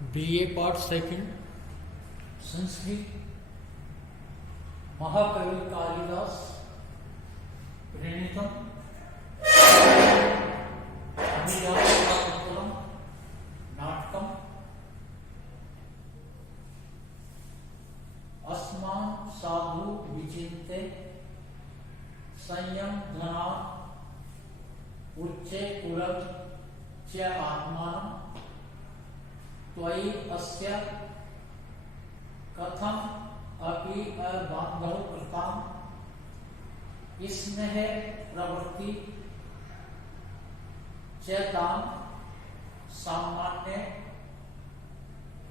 BA part second Sanskrit महाकवि कालिदास प्रणीतम अभिजातशाकुंतलम नाटकम अस्मान् साधु विचिन्ते संयम धना उच्चे कुलं च आत्मानं त्वयि अस्य कथम अपि अबान्धव कृताम स्नेह प्रवृत्ति चेताम सामान्य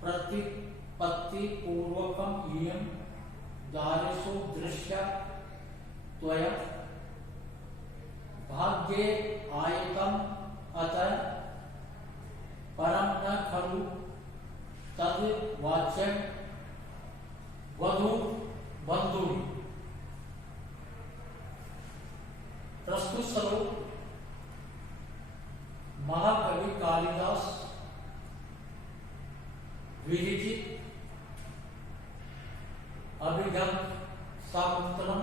प्रतिपत्ति पूर्वकम इयं दारेषु दृश्य त्वया भाग्ये आयतम अतः परम न खलु तद वाच्यं वधु बंधु। प्रस्तुत स्वरूप महाकवि कालिदास विरचित अभिगम शाकुंतलम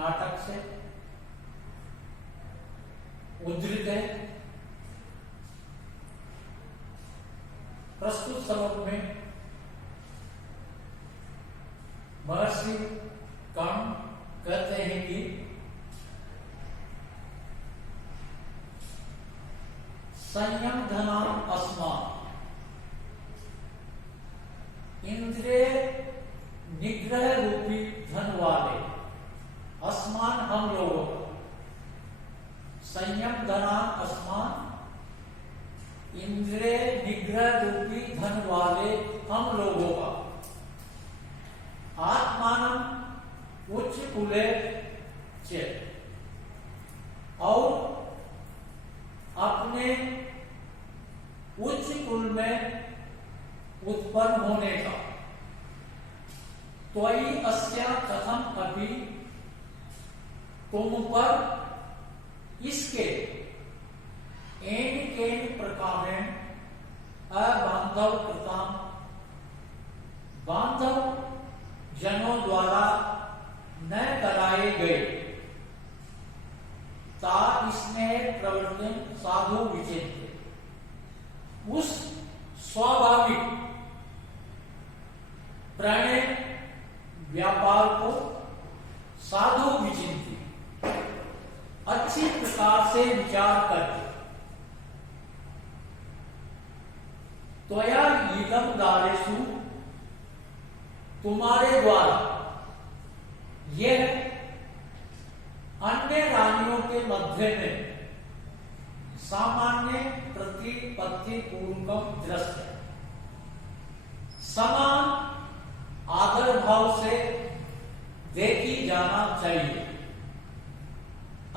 नाटक से उद्धृत है। प्रस्तुत स्वरूप में महर्षि कर्ण कहते हैं कि संयम धनाम अस्मान् इंद्रिय निग्रह रूपी धन वाले अस्मान् हम लोगों का संयम धनाम अस्मान् इंद्रिय निग्रह रूपी धन वाले हम लोगों का आत्मानं उच्च कुले चेत और अपने उच्च कुल में उत्पन्न होने का त्वयि अस्या कथम अपि तुम पर इसके एन केन प्रकार अबांधव कृताम बांधव जनों द्वारा न कराए गए ता स्नेह प्रवृत्ति साधु विचिन्ते उस स्वाभाविक प्रणय व्यापार को साधु विचिन्ति अच्छी प्रकार से विचार करके त्वया इदं दारेषु तुम्हारे द्वारा यह अन्य रानियों के मध्य में सामान्य प्रतिपत्ति पूर्वक दृश्य समान आदर भाव से देखी जाना चाहिए।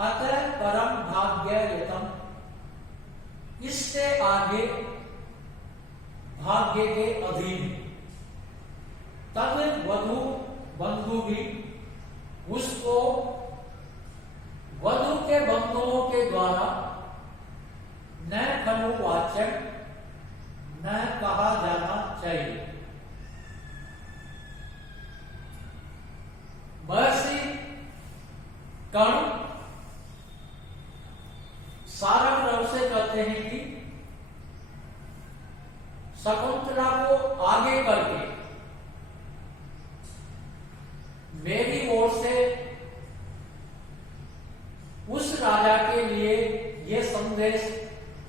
अतः परम भाग्ययुतम इससे आगे भाग्य के अधीन तद वधु बंधु भी उसको वधु के बंधुओं के द्वारा न खलु वाचक न कहा जाना चाहिए। महर्षि कर्ण सारंग रव से कहते हैं कि शकुंतला को आगे करके मेरी ओर से उस राजा के लिए यह संदेश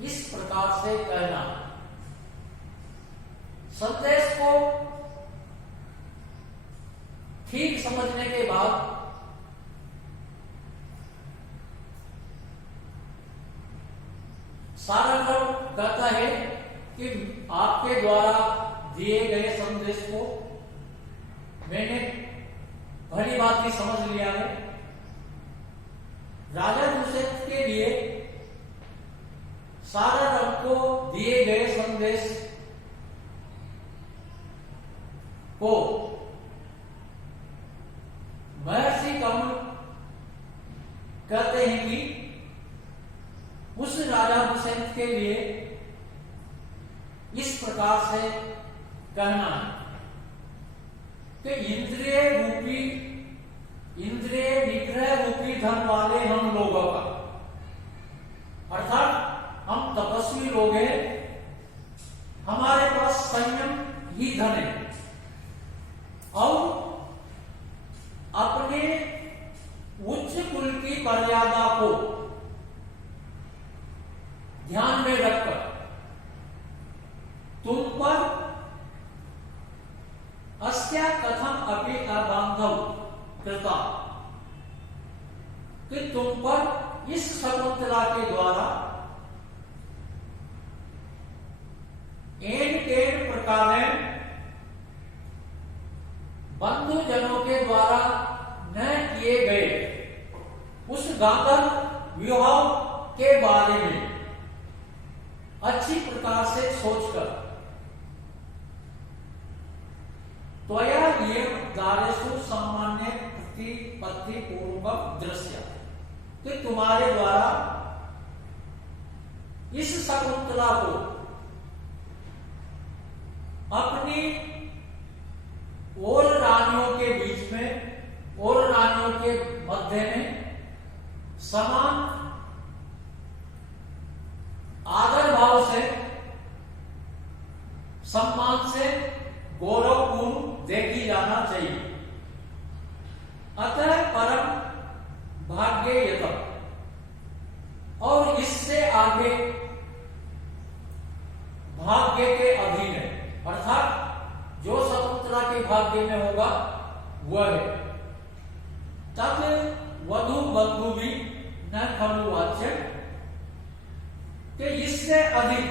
इस प्रकार से कहना। संदेश को ठीक समझने के बाद सारंग कहता है कि आपके द्वारा दिए गए संदेश को मैंने भली बात ही समझ लिया है। राजा दुष्यंत के लिए सारंग को दिए गए संदेश को महर्षि कर्ण कहते हैं कि उस राजा दुष्यंत के लिए इस प्रकार से कहना है कि इंद्रिय निग्रह रूपी धन वाले हम लोगों का, अर्थात हम तपस्वी लोग हैं, हमारे पास संयम ही धन है और अपने उच्च कुल की मर्यादा को ध्यान में रखकर तुम पर अस्या कथम अपि अबांधव कृता, कि तुम पर इस शकुंतला के द्वारा एन प्रकार बंधु जनों के द्वारा न किए गए उस गांधर्व विवाह के बारे में अच्छी प्रकार से सोचकर त्वया ये दारेशु सामान्य प्रतिपत्ति पूर्वक दृश्य, कि तुम्हारे द्वारा इस शकुंतला को अपनी और रानियों के बीच में और रानियों के मध्य में समान आदर भाव से सम्मान से गौरवपूर्ण देखी जाना चाहिए। अतः परम भाग्येयतम, और इससे आगे भाग्य के अधीन है, अर्थात जो शकुंतला के भाग्य में होगा वह है। तब वधु बंधु भी न खलु वाच्य, कि इससे अधिक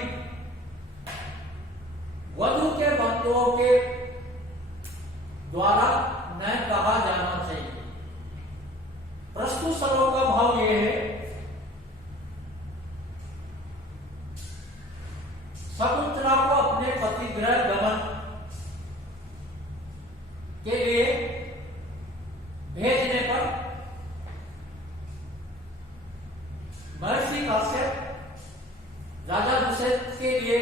वधु के बंधुओं के द्वारा न कहा जाना चाहिए। प्रस्तुत श्लोक का भाव यह है, शकुंतला को अपने पति गृह गमन के लिए भेजने पर महर्षि काश्यप राजा दुष्यंत के लिए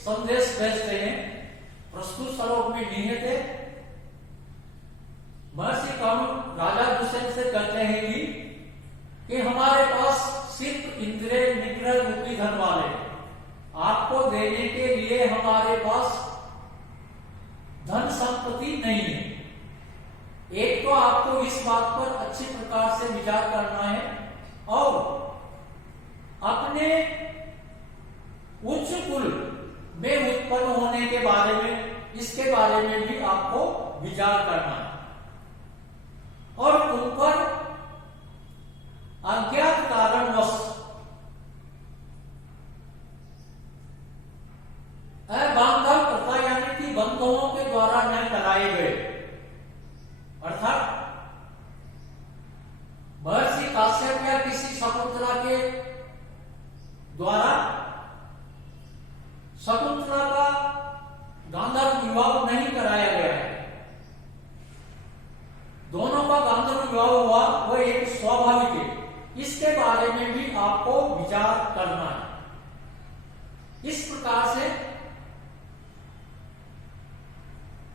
संदेश भेजते हैं। प्रस्तुत श्लोक में निहित है। महर्षि काम राजा दुष्यंत से कहते हैं कि हमारे पास सिर्फ इंद्रिय निग्रह रूपी धन वाले हैं, आपको देने के लिए हमारे पास धन संपत्ति नहीं है। एक तो आपको इस बात पर अच्छी प्रकार से विचार करना है और अपने उच्च कुल में उत्पन्न होने के बारे में, इसके बारे में भी आपको विचार करना है। और तुम पर अज्ञात कारणवश अबांधव प्रथा यानी कि बंधुओं के द्वारा न कराए गए, अर्थात महर्षि काश्यप या किसी शकुंतला के द्वारा शकुंतला का गांधर्व विवाह नहीं कराया गया है। दोनों का गांधर्व विवाह हुआ वह एक स्वाभाविक है। इसके बारे में भी आपको विचार करना है। इस प्रकार से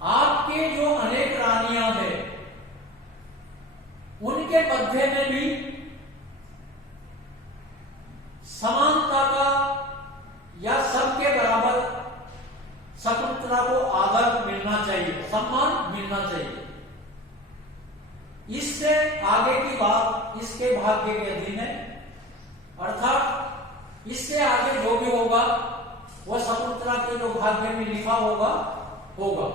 आपके जो अनेक रानियां हैं उनके मध्य में भी समानता का या सबके बराबर शकुंतला को आदर मिलना चाहिए, सम्मान मिलना चाहिए। इससे आगे की बात इसके भाग्य के अधीन है, अर्थात इससे आगे जो भी होगा वह शकुंतला के जो भाग्य में लिखा होगा होगा।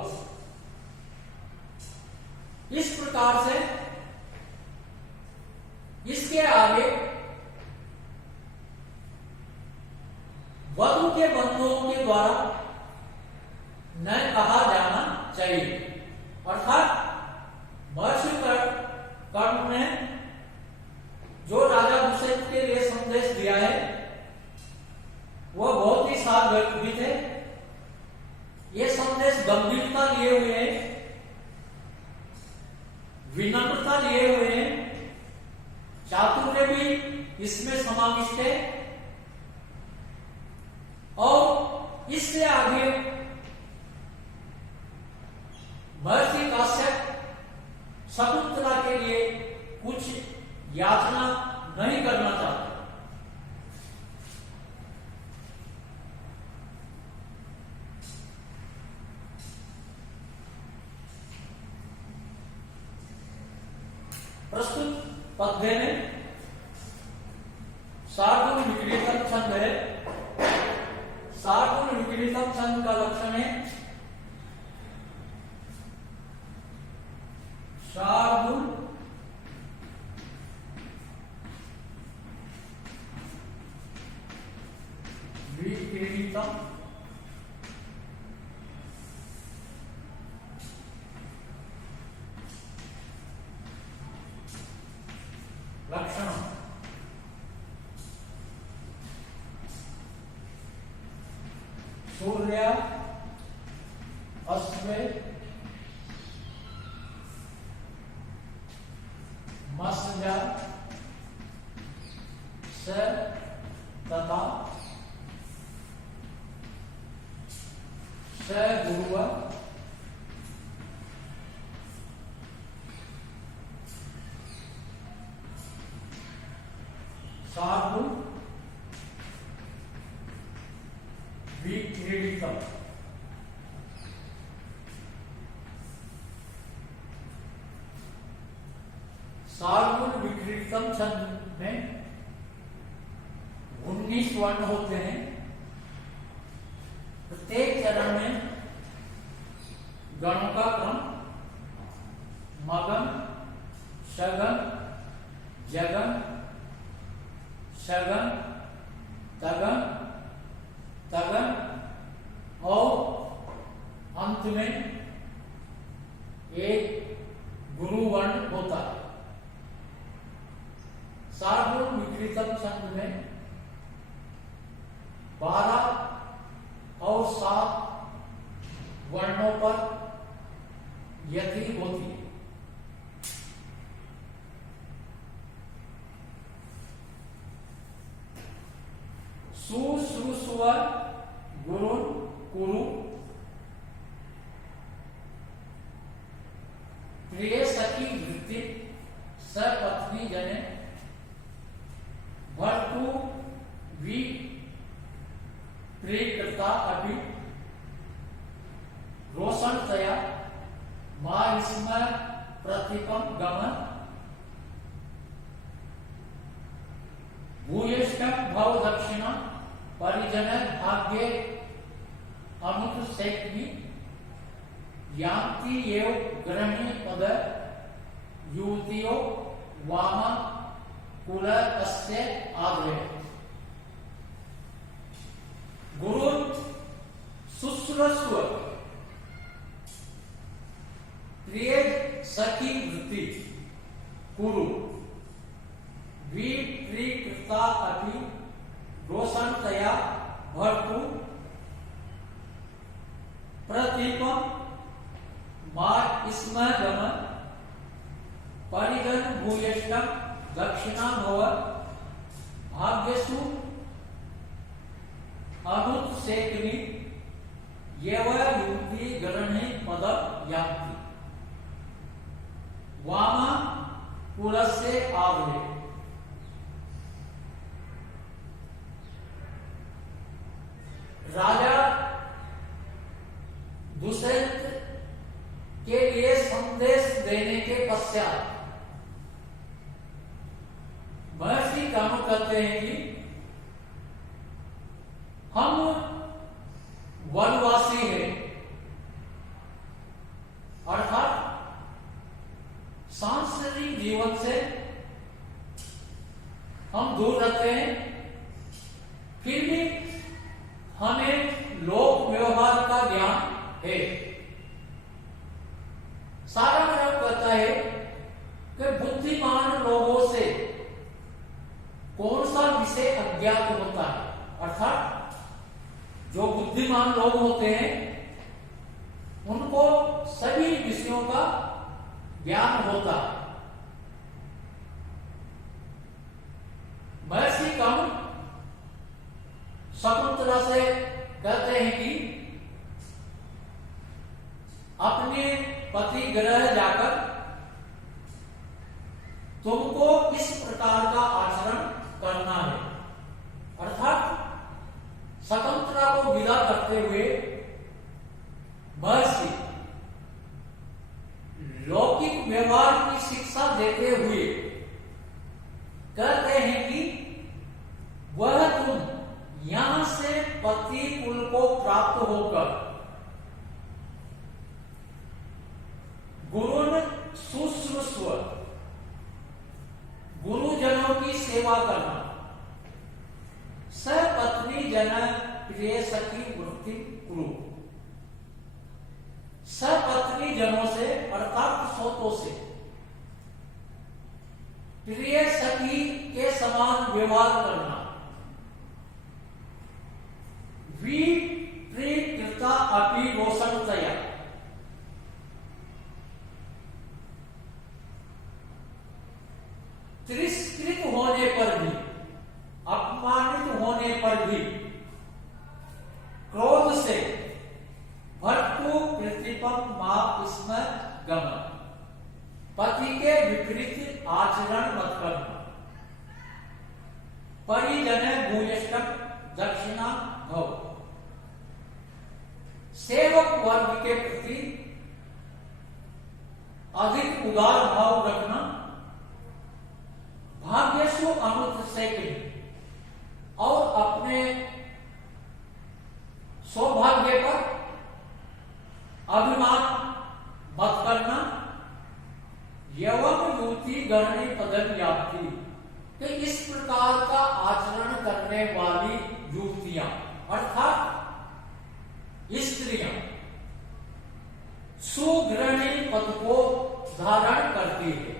इस प्रकार से इसके आगे वधु के बंधुओं के द्वारा न कहा जाना चाहिए, अर्थात महर्षि कर्ण ने जो राजा दुष्यंत के लिए संदेश दिया है वह बहुत ही सावधानी थे। ये संदेश गंभीरता लिए हुए हैं, विनम्रता लिए हुए हैं, चातुर्य भी इसमें समाविष्ट है और इससे आगे महर्षि काश्यप शकुंतला के लिए कुछ याचना नहीं करना चाहते। प्रस्तुत पद्य में सागुण विक्रीतम छंद है। सागुण विक्रीतम छंद का लक्षण है सागुण विक्रीतम लक्षण सूर्य अश्वे मत्स्य से तथा से गुरुव सागुण विक्रीडितम। सागुण विक्रीडितम छंद में 19 वर्ण होते हैं। प्रत्येक चरण में गणों का क्रम मगन, शगन, जगन, शगन, तगन, तगन और अंत में एक गुरु वर्ण होता है। सागुण विक्रीतम छंद में 12 और 7 वर्णों पर यति होती है। सु श्रु स्वर गुरु कुरु प्रिय सखी वृत्ति सपत्नी जने भर्तु वि प्रेकृता अभी रोशनतया मास्म प्रतिपम गमन भूयिष्ठम भव दक्षिणा परिजन भाग्ये अनुसेक्ति यान्ति एव ग्रहणी पद युवतियो वाम कुल अस्य आग्रे। गुरु शुश्रूषव प्रिय सखी वृत्ति कुरु विप्रीकृता अपि रोशनतया भर्तु प्रतीपम स्म गमन परिजन भूयिष्ठम दक्षिणा भव भाग्यसु अनुत्सेकनी येव युक्ति गणने पद यान्ति वाम कुलस्य आग्रे। राजा दुष्यंत के लिए संदेश देने के पश्चात महर्षि काम करते हैं कि हम वनवासी हैं, अर्थात सांसारिक जीवन से हम दूर रहते हैं, फिर भी हमें लोक व्यवहार का ज्ञान है। सारा मतलब कहता है कि बुद्धिमान लोगों से कौन सा विषय अज्ञात होता है, अर्थात जो बुद्धिमान लोग होते हैं उनको सभी विषयों का ज्ञान होता है। महर्षि कम शकुंतला से कहते हैं कि पति गृह जाकर तुमको इस प्रकार का आचरण करना है। अर्थात शकुंतला को विदा करते हुए महर्षि लौकिक व्यवहार की शिक्षा देते हुए कहते हैं कि वह तुम यहां से पति कुल को प्राप्त होकर गुरुन शुश्रूषव गुरुजनों की सेवा करना, सपत्नी जन प्रिय सखी वृत्ति कुरु। सपत्नी जनों से अर्थात सोतों से प्रिय सखी के समान व्यवहार करना। विप्रीकृता अपि रोषणतया, तिरस्कृत होने पर भी, अपमानित होने पर भी क्रोध से भट्टु प्रतिपम मां स्म गमन, पति के विपरीत आचरण मत करना। परिजन भूयष्टक दक्षिणा भव, सेवक वर्ग के प्रति अधिक उदार भाव रखना। भाग्यशु अमृत सेकनी, और अपने सौभाग्य पर अभिमान मत करना। यवम युवती गणनी पदन व्याप्ति, तो इस प्रकार का आचरण करने वाली युवतियां अर्थात स्त्रियां सुग्रणी पद को धारण करती है।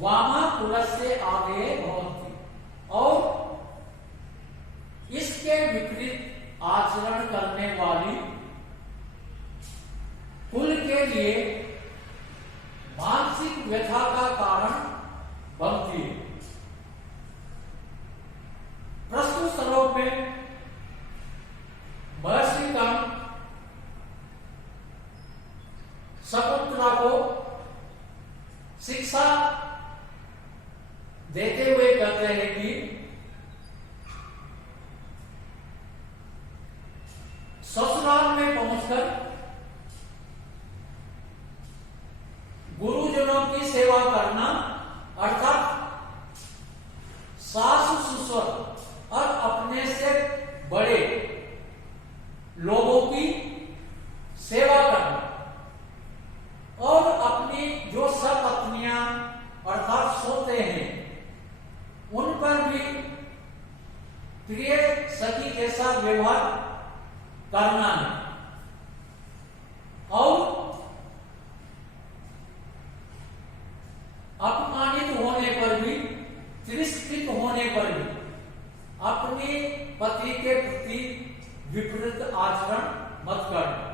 वामा कुल से आगे भवंती, और इसके विपरीत आचरण करने वाली कुल के लिए मानसिक व्यथा का कारण बनती है। प्रस्तुत श्लोक में महर्षि का शकुंतला को शिक्षा देते हुए कहते हैं कि ससुराल में पहुंचकर गुरुजनों की सेवा करना, अर्थात सासु ससुर और अपने से बड़े लोगों की सेवा करना, और अपनी जो सपत्नियां अर्थात सोते हैं उन पर भी प्रिय सखी के साथ व्यवहार करना है। और अपमानित होने पर भी, तिरस्कृत होने पर भी अपने पति के प्रति विपरीत आचरण मत करना।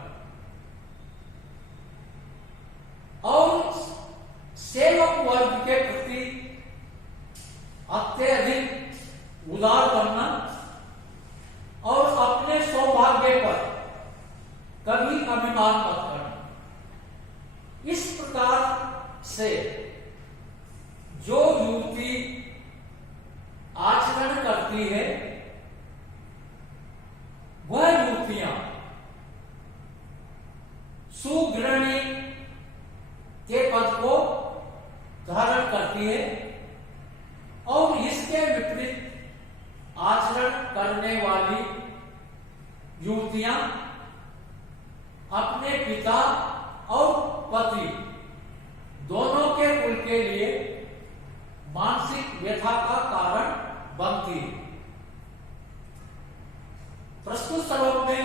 और सेवक वर्ग के प्रति अत्यधिक उदार बनना, और अपने सौभाग्य पर कभी अभिमान मत करना। इस प्रकार से जो युवती आचरण करती है वह युवतियां सुग्रणी के पद को धारण करती है, और इसके विपरीत आचरण करने वाली युवतियां अपने पिता और पति दोनों के कुल के लिए मानसिक व्यथा का कारण बनती है। प्रस्तुत श्लोक में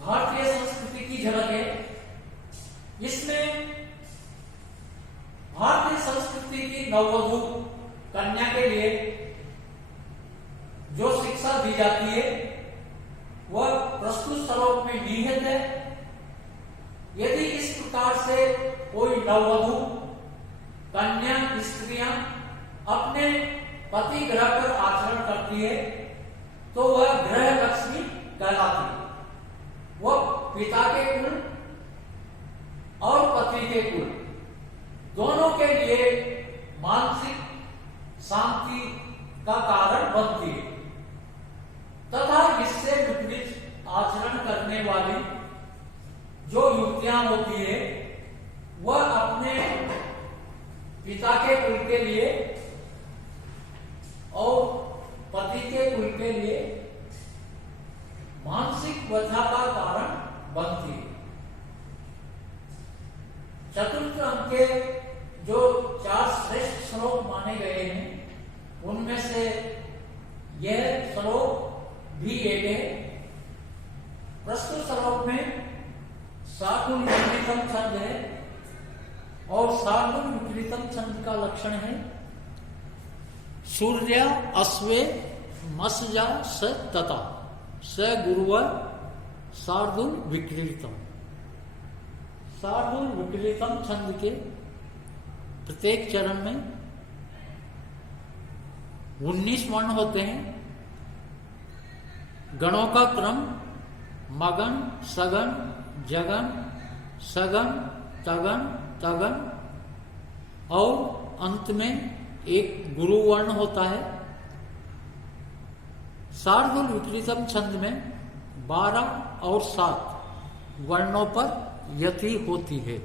भारतीय संस्कृति की झलक है। इसमें भारतीय संस्कृति की नववधू कन्या के लिए जो शिक्षा दी जाती है वह प्रस्तुत श्लोक में निहित है। यदि इस प्रकार से कोई नववधू कन्या स्त्रियां अपने पति ग्रह पर आचरण करती है तो वह गृह लक्ष्मी कहलाती है। वह पिता के व्यथा का कारण बनती है। चतुर्थ अंक के जो 4 श्रेष्ठ श्लोक माने गए हैं उनमें से यह श्लोक भी एक है। प्रस्तुत श्लोक में सागुण विपरीतम छंद है और सागुण विपरीतम छंद का लक्षण है सूर्य अश्वे मसजा स तथा स गुरुव शार्दुल विक्रीतम। शार्दुल विक्रीतम छंद के प्रत्येक चरण में 19 वर्ण होते हैं। गणों का क्रम मगन, सगन, जगन, सगन, तगन, तगन और अंत में एक गुरु वर्ण होता है। शार्दुल विपरीतम छंद में 12 और 7 वर्णों पर यति होती है।